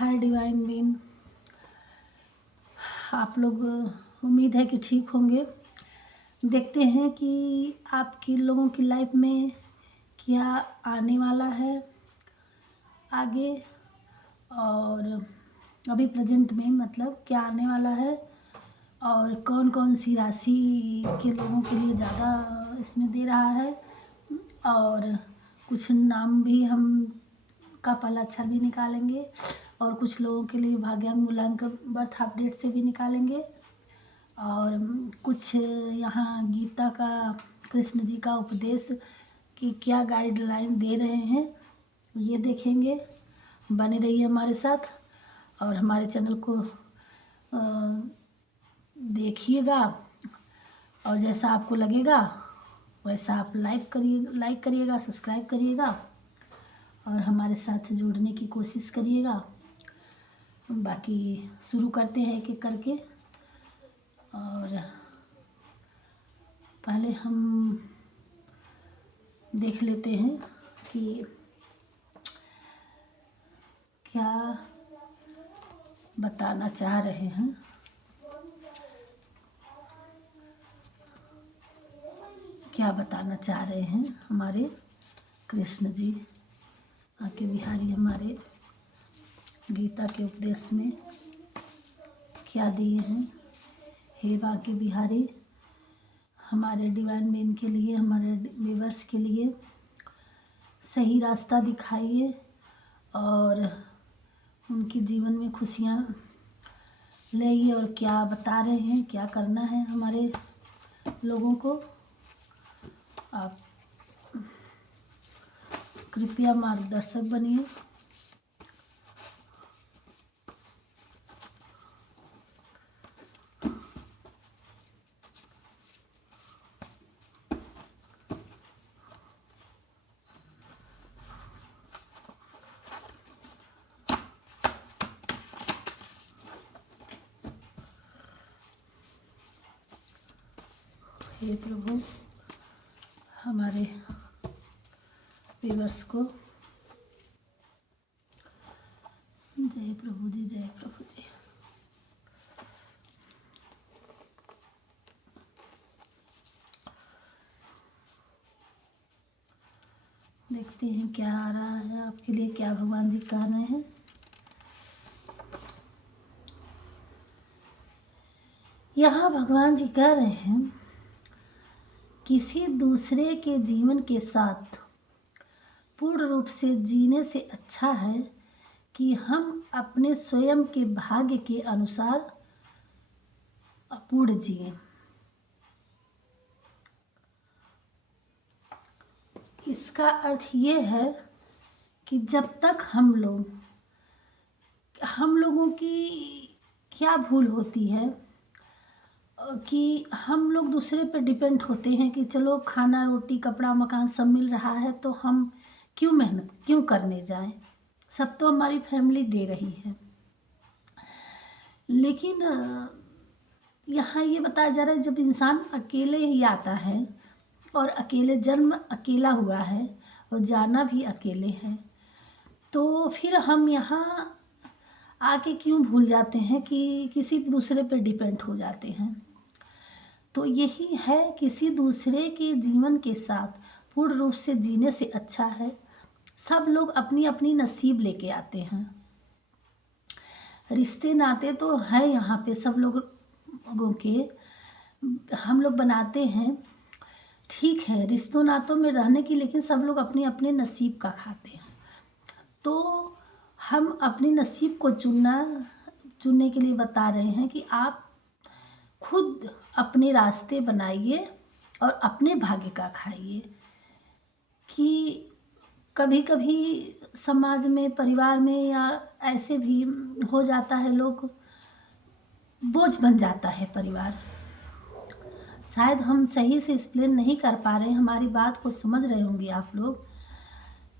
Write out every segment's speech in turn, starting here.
Hi divine been, आप लोग उम्मीद है कि ठीक होंगे। देखते हैं कि आपकी लोगों की लाइफ में क्या आने वाला है आगे, और अभी प्रेजेंट में मतलब क्या आने वाला है, और कौन कौन सी राशि के लोगों के लिए ज़्यादा इसमें दे रहा है, और कुछ नाम भी हम का पहला अक्षर भी निकालेंगे, और कुछ लोगों के लिए भाग्यांक मूलांक बर्थ अपडेट से भी निकालेंगे, और कुछ यहाँ गीता का कृष्ण जी का उपदेश कि क्या गाइडलाइन दे रहे हैं ये देखेंगे। बने रहिए हमारे साथ और हमारे चैनल को देखिएगा, और जैसा आपको लगेगा वैसा आप लाइक करिएगा, सब्सक्राइब करिएगा और हमारे साथ जुड़ने की कोशिश करिएगा। बाकी शुरू करते हैं एक एक करके, और पहले हम देख लेते हैं कि क्या बताना चाह रहे हैं। क्या बताना चाह रहे हैं हमारे कृष्ण जी आके बिहारी हमारे गीता के उपदेश में क्या दिए हैं। हे बाके बिहारी, हमारे डिवाइन बेन के लिए, हमारे व्यूअर्स के लिए सही रास्ता दिखाइए और उनके जीवन में खुशियाँ लाइए। और क्या बता रहे हैं, क्या करना है हमारे लोगों को, आप कृपया मार्गदर्शक बनिए। हे प्रभु, हमारे व्यूअर्स को जय प्रभु जी, जय प्रभु जी। देखते हैं क्या आ रहा है आपके लिए, क्या भगवान जी कह रहे हैं। यहाँ भगवान जी कह रहे हैं किसी दूसरे के जीवन के साथ पूर्ण रूप से जीने से अच्छा है कि हम अपने स्वयं के भाग्य के अनुसार पूर्ण जिए। इसका अर्थ ये है कि जब तक हम लोगों की क्या भूल होती है कि हम लोग दूसरे पे डिपेंड होते हैं कि चलो खाना रोटी कपड़ा मकान सब मिल रहा है तो हम क्यों मेहनत क्यों करने जाएं, सब तो हमारी फैमिली दे रही है। लेकिन यहाँ ये बताया जा रहा है जब इंसान अकेले ही आता है और अकेले जन्म अकेला हुआ है और जाना भी अकेले है, तो फिर हम यहाँ आके क्यों भूल जाते हैं कि किसी दूसरे पे डिपेंड हो जाते हैं। तो यही है, किसी दूसरे के जीवन के साथ पूर्ण रूप से जीने से अच्छा है। सब लोग अपनी अपनी नसीब लेके आते हैं। रिश्ते नाते तो है यहाँ पे सब लोगों के, हम लोग बनाते हैं, ठीक है रिश्तों नातों में रहने की, लेकिन सब लोग अपने अपने नसीब का खाते हैं। तो हम अपने नसीब को चुनने के लिए बता रहे हैं कि आप खुद अपने रास्ते बनाइए और अपने भाग्य का खाइए। कि कभी कभी समाज में, परिवार में या ऐसे भी हो जाता है, लोग बोझ बन जाता है परिवार। शायद हम सही से एक्सप्लेन नहीं कर पा रहे हैं, हमारी बात को समझ रहे होंगे आप लोग,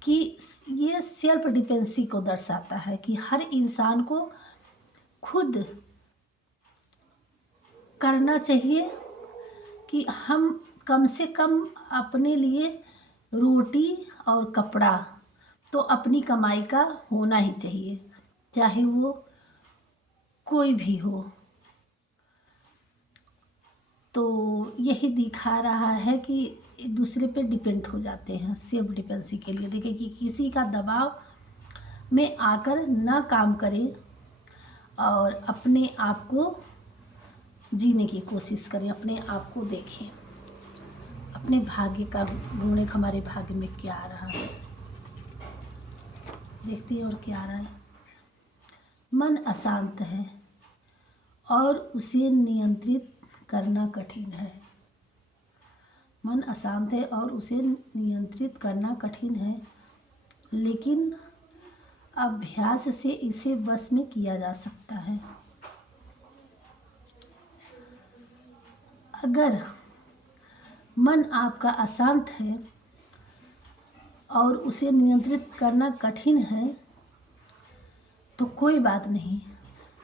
कि ये सेल्फ डिपेंडेंसी को दर्शाता है कि हर इंसान को खुद करना चाहिए कि हम कम से कम अपने लिए रोटी और कपड़ा तो अपनी कमाई का होना ही चाहिए। चाहे वो कोई भी हो। तो यही दिखा रहा है कि एक दूसरे पे डिपेंड हो जाते हैं सेल्फ डिपेंडेंसी के लिए। देखिए कि किसी का दबाव में आकर ना काम करें और अपने आप को जीने की कोशिश करें, अपने आप को देखें, अपने भाग्य का ढूंढें, हमारे भाग्य में क्या आ रहा है। देखते हैं और क्या आ रहा है। मन अशांत है और उसे नियंत्रित करना कठिन है। मन अशांत है और उसे नियंत्रित करना कठिन है, लेकिन अभ्यास से इसे वश में किया जा सकता है। अगर मन आपका अशांत है और उसे नियंत्रित करना कठिन है तो कोई बात नहीं,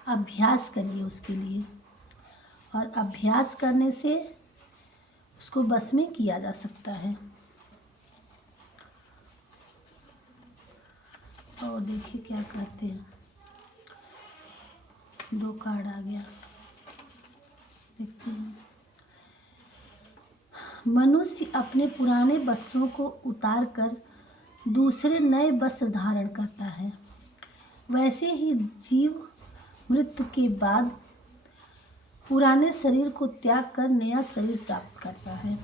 अभ्यास करिए उसके लिए, और अभ्यास करने से उसको बस में किया जा सकता है। और देखिए क्या कहते हैं, 2 कार्ड आ गया, देखते हैं। मनुष्य अपने पुराने वस्त्रों को उतार कर दूसरे नए वस्त्र धारण करता है, वैसे ही जीव मृत्यु के बाद पुराने शरीर को त्याग कर नया शरीर प्राप्त करता है।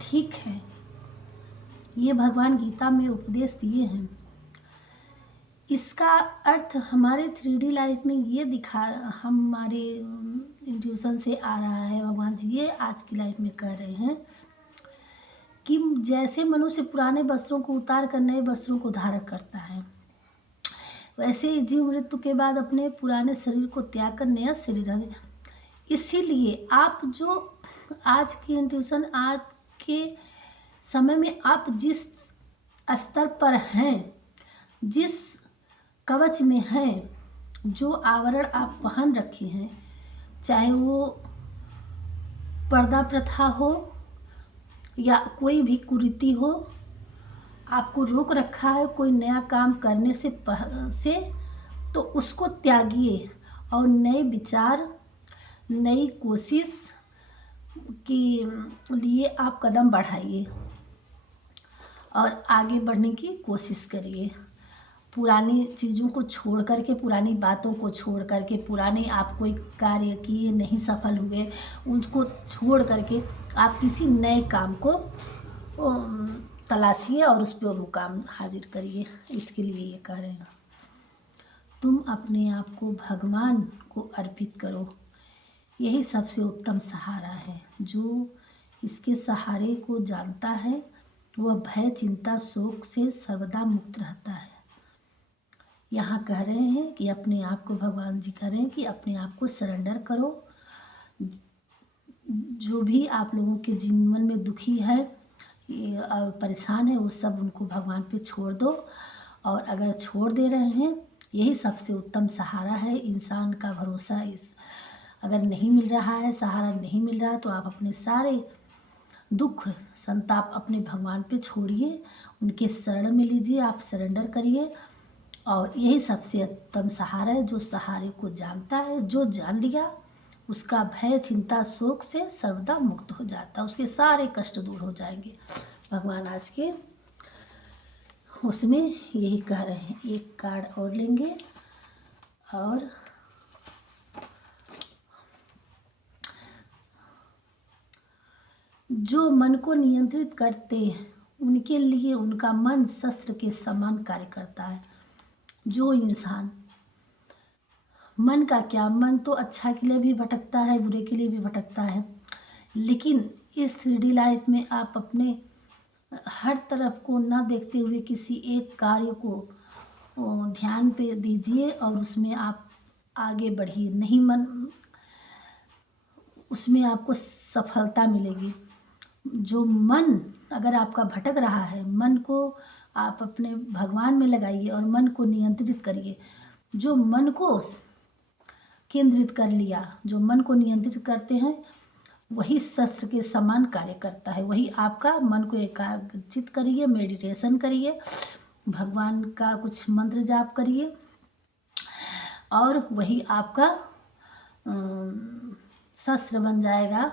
ठीक है, ये भगवान गीता में उपदेश दिए हैं। इसका अर्थ हमारे 3D लाइफ में ये दिखा, हमारे इंट्यूशन से आ रहा है, भगवान जी ये आज की लाइफ में कह रहे हैं कि जैसे मनुष्य पुराने वस्त्रों को उतार कर नए वस्त्रों को धारण करता है, वैसे ही जीव मृत्यु के बाद अपने पुराने शरीर को त्याग कर नया शरीर। इसीलिए आप जो आज की इंट्यूशन, आज के समय में आप जिस स्तर पर हैं, जिस कवच में हैं, जो आवरण आप पहन रखे हैं, चाहे वो पर्दा प्रथा हो या कोई भी कुरीति हो, आपको रोक रखा है कोई नया काम करने से तो उसको त्यागिए और नए विचार, नई कोशिश के लिए आप कदम बढ़ाइए और आगे बढ़ने की कोशिश करिए। पुरानी चीज़ों को छोड़ करके, पुरानी बातों को छोड़ करके, पुराने आप कोई कार्य किए नहीं सफल हुए, उसको छोड़ करके आप किसी नए काम को तलाशिए और उस पर मुकाम हाजिर करिए। इसके लिए ये कह रहे हैं, तुम अपने आप को भगवान को अर्पित करो, यही सबसे उत्तम सहारा है। जो इसके सहारे को जानता है वह भय, चिंता, शोक से सर्वदा मुक्त रहता है। यहाँ कह रहे हैं कि अपने आप को, भगवान जी कह रहे हैं कि अपने आप को सरेंडर करो। जो भी आप लोगों के जीवन में दुखी है और परेशान है, वो सब उनको भगवान पे छोड़ दो। और अगर छोड़ दे रहे हैं, यही सबसे उत्तम सहारा है। इंसान का भरोसा इस अगर नहीं मिल रहा है, सहारा नहीं मिल रहा है, तो आप अपने सारे दुख संताप अपने भगवान पे छोड़िए, उनके शरण में लीजिए, आप सरेंडर करिए। और यही सबसे उत्तम सहारा है। जो सहारे को जानता है, जो जान लिया, उसका भय, चिंता, शोक से सर्वदा मुक्त हो जाता है, उसके सारे कष्ट दूर हो जाएंगे। भगवान आज के उसमें यही कह रहे हैं। एक कार्ड और लेंगे और जो मन को नियंत्रित करते हैं उनके लिए उनका मन शस्त्र के समान कार्य करता है। जो इंसान, मन का क्या, मन तो अच्छा के लिए भी भटकता है, बुरे के लिए भी भटकता है, लेकिन इस 3D लाइफ में आप अपने हर तरफ को ना देखते हुए किसी एक कार्य को ध्यान पे दीजिए और उसमें आप आगे बढ़िए। नहीं मन, उसमें आपको सफलता मिलेगी। जो मन अगर आपका भटक रहा है, मन को आप अपने भगवान में लगाइए और मन को नियंत्रित करिए। जो मन को केंद्रित कर लिया, जो मन को नियंत्रित करते हैं, वही शस्त्र के समान कार्य करता है। वही आपका मन को एकाग्रचित करिए, मेडिटेशन करिए, भगवान का कुछ मंत्र जाप करिए और वही आपका शस्त्र बन जाएगा।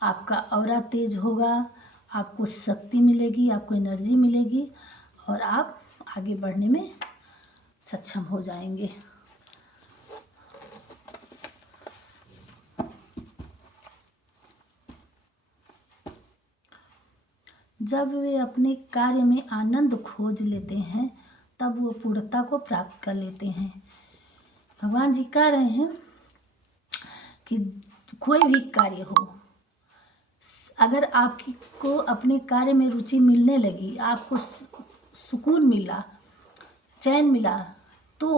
आपका ऑरा तेज होगा, आपको शक्ति मिलेगी, आपको एनर्जी मिलेगी और आप आगे बढ़ने में सक्षम हो जाएंगे। जब वे अपने कार्य में आनंद खोज लेते हैं तब वो पूर्णता को प्राप्त कर लेते हैं। भगवान जी कह रहे हैं कि कोई भी कार्य हो, अगर आपकी को अपने कार्य में रुचि मिलने लगी, आपको सुकून मिला, चैन मिला, तो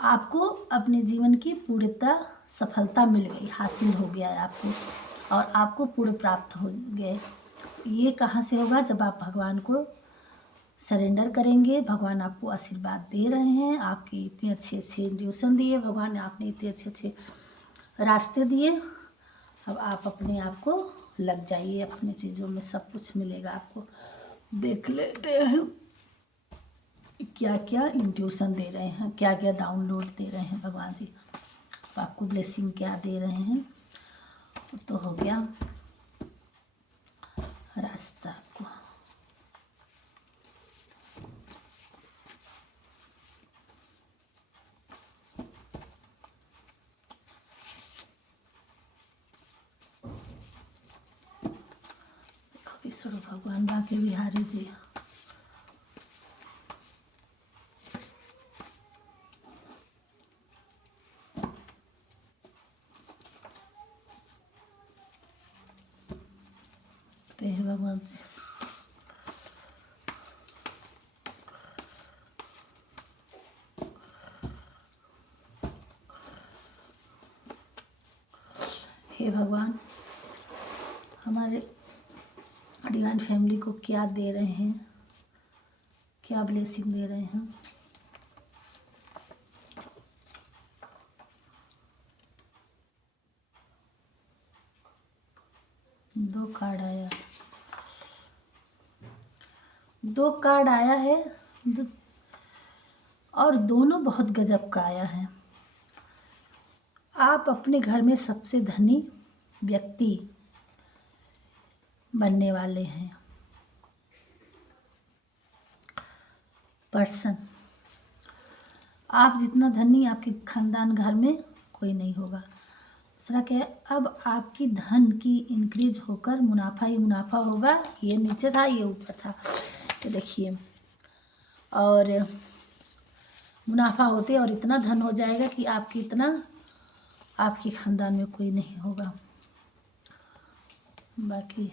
आपको अपने जीवन की पूर्णता सफलता मिल गई, हासिल हो गया है आपको और आपको पूर्ण प्राप्त हो गए। ये कहाँ से होगा? जब आप भगवान को सरेंडर करेंगे। भगवान आपको आशीर्वाद दे रहे हैं, आपके इतने अच्छे अच्छे इंट्यूशन दिए भगवान ने, आपने इतने अच्छे अच्छे रास्ते दिए। अब आप अपने आप को लग जाइए अपनी चीज़ों में, सब कुछ मिलेगा आपको। देख लेते हैं क्या क्या इंट्यूशन दे रहे हैं, क्या क्या डाउनलोड दे रहे हैं भगवान जी, आपको ब्लेसिंग क्या दे रहे हैं। तो हो गया रास्ता आपको। देखो विष्णु भगवान बांके बिहारी जी, ते हैं भगवान जी। हे भगवान, हमारे डिवाइन फैमिली को क्या दे रहे हैं, क्या ब्लेसिंग दे रहे हैं। दो कार्ड आया, दो कार्ड आया है और दोनों बहुत गजब का आया है। आप अपने घर में सबसे धनी व्यक्ति बनने वाले हैं, पर्सन। आप जितना धनी आपके खानदान घर में कोई नहीं होगा। दूसरा क्या है, अब आपकी धन की इंक्रीज होकर मुनाफा ही मुनाफा होगा। ये नीचे था, ये ऊपर था, तो देखिए, और मुनाफा होते और इतना धन हो जाएगा कि आपकी इतना आपके खानदान में कोई नहीं होगा। बाकी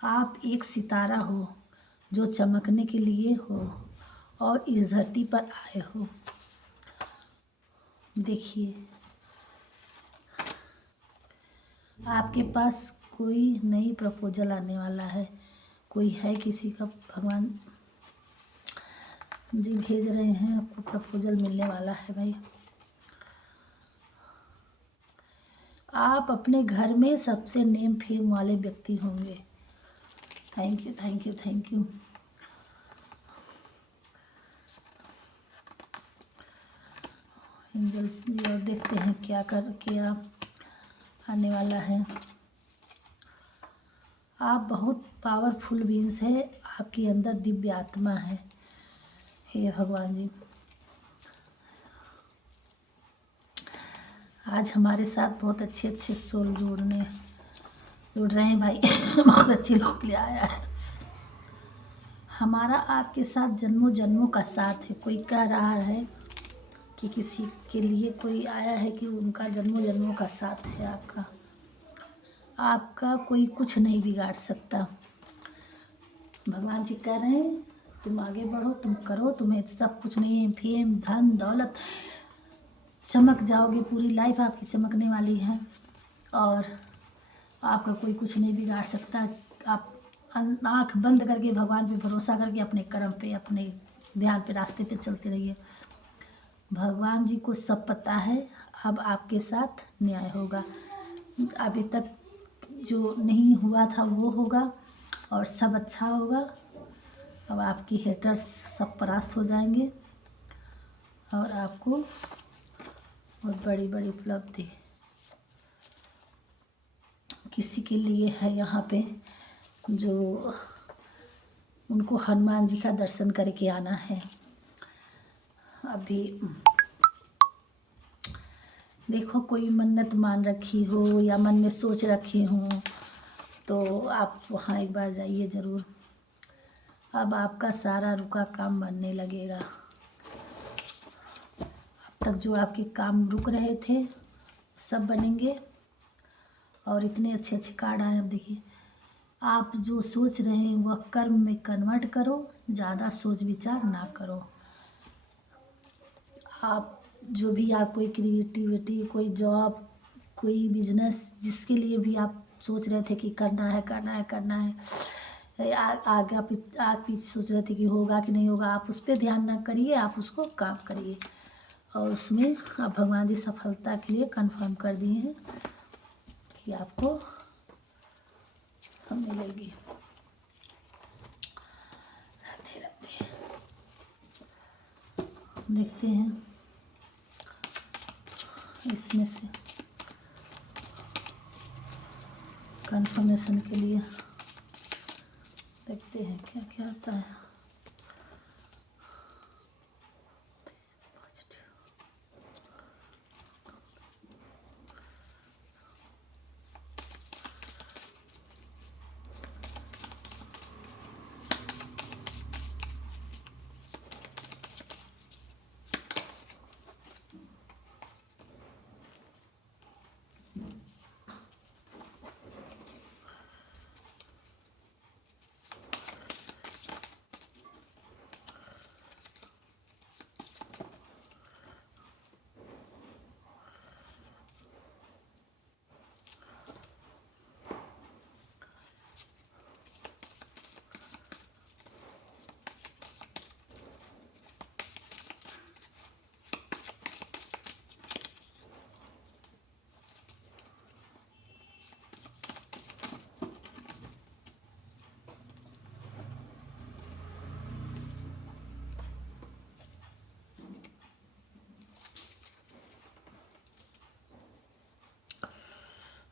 आप एक सितारा हो जो चमकने के लिए हो और इस धरती पर आए हो। देखिए, आपके पास कोई नई प्रपोजल आने वाला है, कोई है किसी का, भगवान जी भेज रहे हैं, आपको प्रपोजल मिलने वाला है भाई। आप अपने घर में सबसे नेम फेम वाले व्यक्ति होंगे। Thank you thank you thank you. Angels ji, और देखते हैं क्या आने वाला है। आप बहुत पावरफुल बीन्स है, आपके अंदर दिव्य आत्मा है। हे भगवान जी, आज हमारे साथ बहुत अच्छे अच्छे सोल जुड़ रहे हैं भाई। बहुत अच्छे लोग ले आया है। हमारा आपके साथ जन्मों जन्मों का साथ है। कोई कह रहा है कि किसी के लिए कोई आया है कि उनका जन्मों जन्मों का साथ है आपका। आपका कोई कुछ नहीं बिगाड़ सकता। भगवान जी कह रहे हैं तुम आगे बढ़ो, तुम करो, तुम्हें सब कुछ नहीं है, फेम धन दौलत, चमक जाओगे, पूरी लाइफ आपकी चमकने वाली है और आपका कोई कुछ नहीं बिगाड़ सकता। आप आँख बंद करके भगवान पे भरोसा करके अपने कर्म पे, अपने ध्यान पे, रास्ते पे चलते रहिए। भगवान जी को सब पता है। अब आपके साथ न्याय होगा। अभी तक जो नहीं हुआ था वो होगा और सब अच्छा होगा। अब आपकी हेटर्स सब परास्त हो जाएंगे और आपको बहुत बड़ी बड़ी उपलब्धि किसी के लिए है यहाँ पे जो उनको हनुमान जी का दर्शन करके आना है। अभी देखो, कोई मन्नत मान रखी हो या मन में सोच रखे हों तो आप वहाँ एक बार जाइए ज़रूर। अब आपका सारा रुका काम बनने लगेगा। अब तक जो आपके काम रुक रहे थे सब बनेंगे और इतने अच्छे अच्छे कार्ड आए। अब देखिए, आप जो सोच रहे हैं वह कर्म में कन्वर्ट करो, ज़्यादा सोच विचार ना करो। आप जो भी, आप कोई क्रिएटिविटी, कोई जॉब, कोई बिजनेस, जिसके लिए भी आप सोच रहे थे कि करना है करना है करना है, आगे आप पीछे सोच रहे थे कि होगा कि नहीं होगा, आप उस पर ध्यान ना करिए, आप उसको काम करिए और उसमें अब भगवान जी सफलता के लिए कंफर्म कर दिए हैं कि आपको मिलेगी। राधे राधे। देखते हैं इसमें से कंफर्मेशन के लिए, देखते हैं क्या क्या आता है।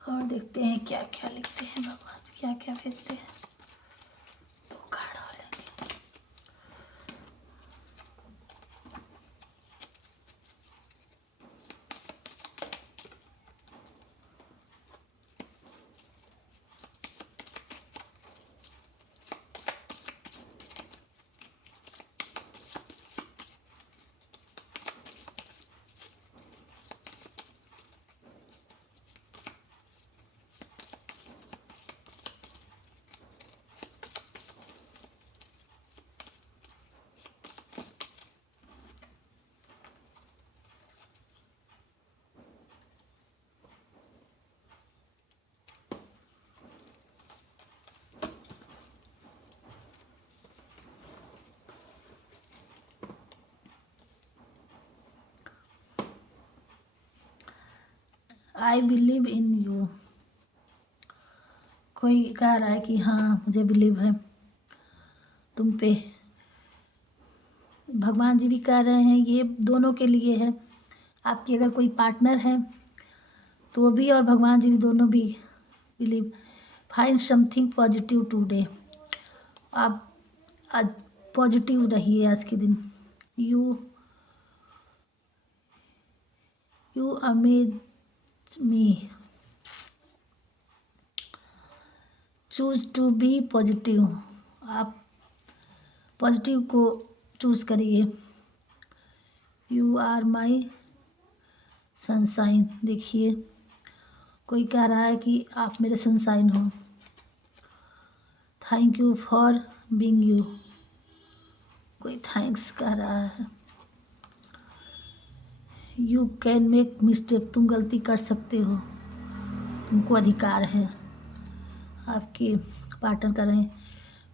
और देखते हैं क्या क्या लिखते हैं भगवान, क्या क्या भेजते हैं। दो कार्ड और लेंगे। I believe in you. कोई कह रहा है कि हाँ मुझे बिलीव है तुम पे। भगवान जी भी कह रहे हैं, ये दोनों के लिए है। आपकी अगर कोई पार्टनर है तो वो भी और भगवान जी भी दोनों भी believe. Find something positive today. आप आज पॉजिटिव रहिए आज के दिन। You amaze me. Choose to be positive. आप पॉजिटिव को चूज़ करिए। You are my sunshine. देखिए, कोई कह रहा है कि आप मेरे सनशाइन हो। Thank you for being you. कोई थैंक्स कह रहा है। You can make mistake. तुम गलती कर सकते हो, तुमको अधिकार है। आपके पार्टनर कर रहे हैं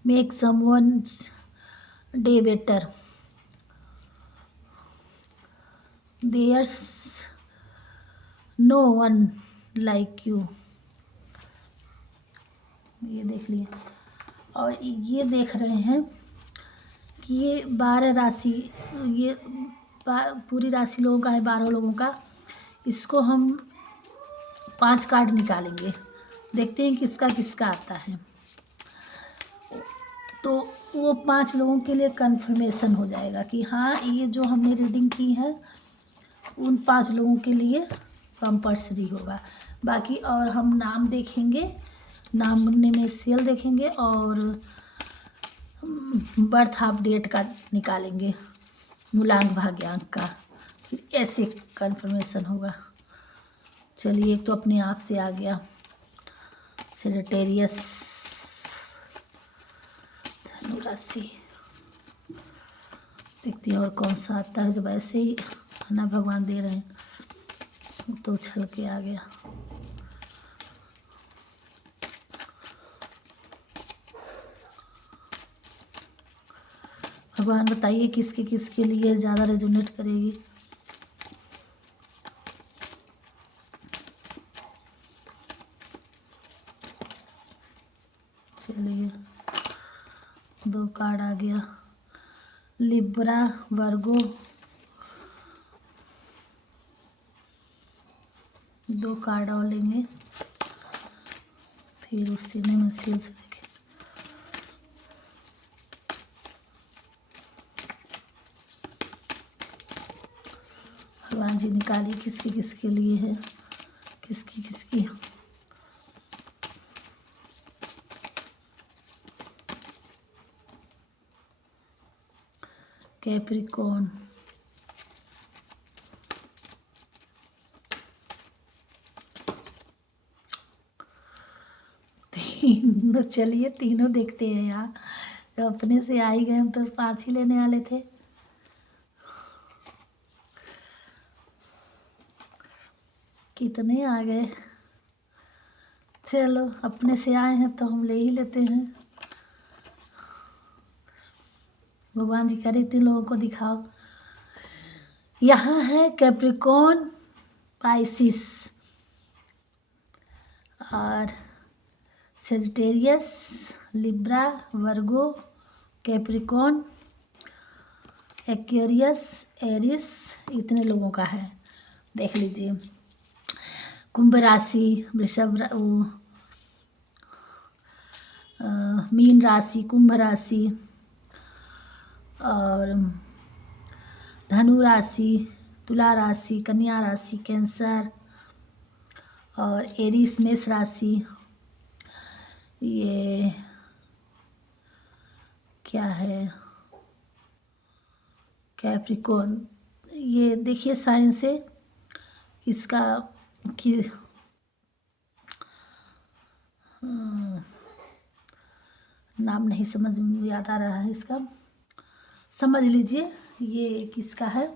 make someone's day better. There's no one like you. ये देख लिए। और ये देख रहे हैं कि ये 12 राशि, ये पूरी राशि लोगों का है, 12 लोगों का। इसको हम 5 कार्ड निकालेंगे, देखते हैं किसका किसका आता है। तो वो 5 लोगों के लिए कंफर्मेशन हो जाएगा कि हाँ, ये जो हमने रीडिंग की है उन 5 लोगों के लिए कंपल्सरी होगा। बाकी और हम नाम देखेंगे, नाम में सेल देखेंगे और बर्थ ऑफ डेट का निकालेंगे, मूलांक भाग्यांक का, फिर ऐसे कंफर्मेशन होगा। चलिए, एक तो अपने आप से आ गया सेजिटेरियस धनु राशि। देखती हैं और कौन सा आता है। जब ऐसे ही ना भगवान दे रहे हैं तो उछल के आ गया। भगवान बताइए किसके किसके लिए ज़्यादा रेजोनेट करेगी। चलिए, 2 कार्ड आ गया, लिब्रा वर्गो। 2 कार्ड और लेंगे, फिर उसी में सील से देखें। भगवान जी निकालिए किसके किसके लिए है, किसकी किसकी। कैप्रिकॉर्न, तीनों। चलिए, तीनों देखते हैं यार, तो अपने से आ ही गए, हम तो 5 ही लेने वाले थे। कितने आ गए। चलो, अपने से आए हैं तो हम ले ही लेते हैं। भगवान जी कह रहे 3 लोगों को दिखाओ। यहाँ है कैप्रिकॉर्न, पाइसिस और सेजिटेरियस, लिब्रा, वर्गो, कैप्रिकॉर्न, एक्वेरियस, एरिस। इतने लोगों का है, देख लीजिए। कुंभ राशि, वृषभ मीन राशि, कुंभ राशि और धनु राशि, तुला राशि, कन्या राशि, कैंसर और एरीस मेष राशि। ये क्या है, कैप्रिकॉर्न। ये देखिए साइन से इसका कि नाम नहीं समझ में याद आ रहा है इसका, समझ लीजिए ये किसका है।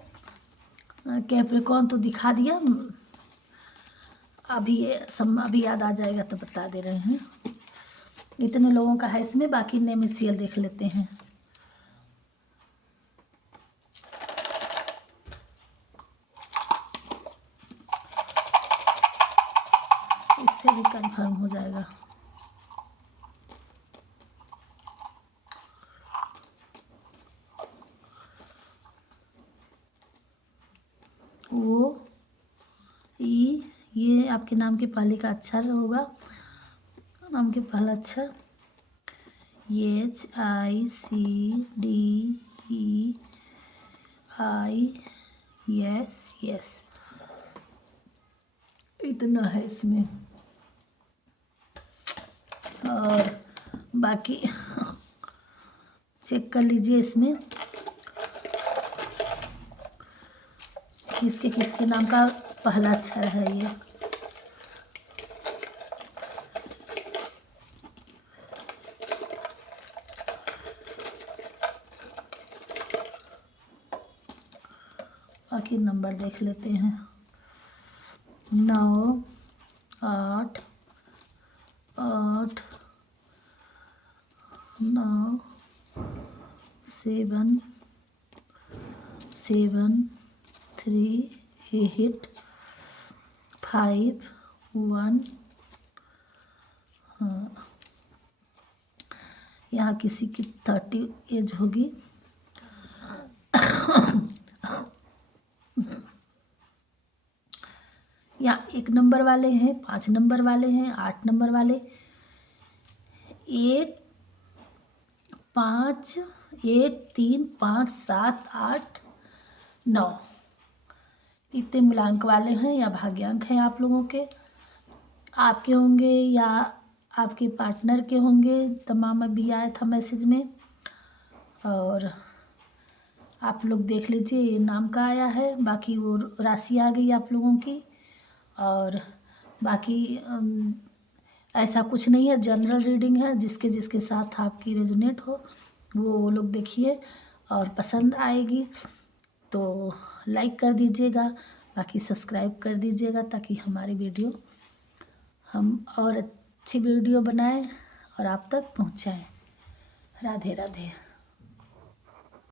कैप्रिकॉर्न तो दिखा दिया, अभी याद आ जाएगा तो बता दे रहे हैं। इतने लोगों का है इसमें, बाकी नेम सीएल देख लेते हैं। इससे भी कंफर्म हो जाएगा। ओ ई, ये आपके नाम के पहले का अक्षर होगा, नाम के पहला अक्षर। HICDEIS, इतना है इसमें। और बाकी चेक कर लीजिए इसमें किसके किसके नाम का पहला अक्षर है ये। बाकी नंबर देख लेते हैं। 9 8 8 9 7 7 3 8 5 1। हाँ, यहाँ किसी की 30 एज होगी, यहाँ 1 नंबर वाले हैं, 5 नंबर वाले हैं, 8 नंबर वाले, 1 5 1 3 5 7 8 9 इतने मूलांक वाले हैं या भाग्यांक हैं आप लोगों के। आपके होंगे या आपके पार्टनर के होंगे, तमाम अभी आया था मैसेज में। और आप लोग देख लीजिए, ये नाम का आया है, बाकी वो राशि आ गई आप लोगों की। और बाकी ऐसा कुछ नहीं है, जनरल रीडिंग है, जिसके जिसके साथ आपकी रेजोनेट हो वो लोग देखिए और पसंद आएगी तो लाइक कर दीजिएगा, बाकी सब्सक्राइब कर दीजिएगा ताकि हमारी वीडियो हम और अच्छी वीडियो बनाएं और आप तक पहुंचाएं। राधे राधे।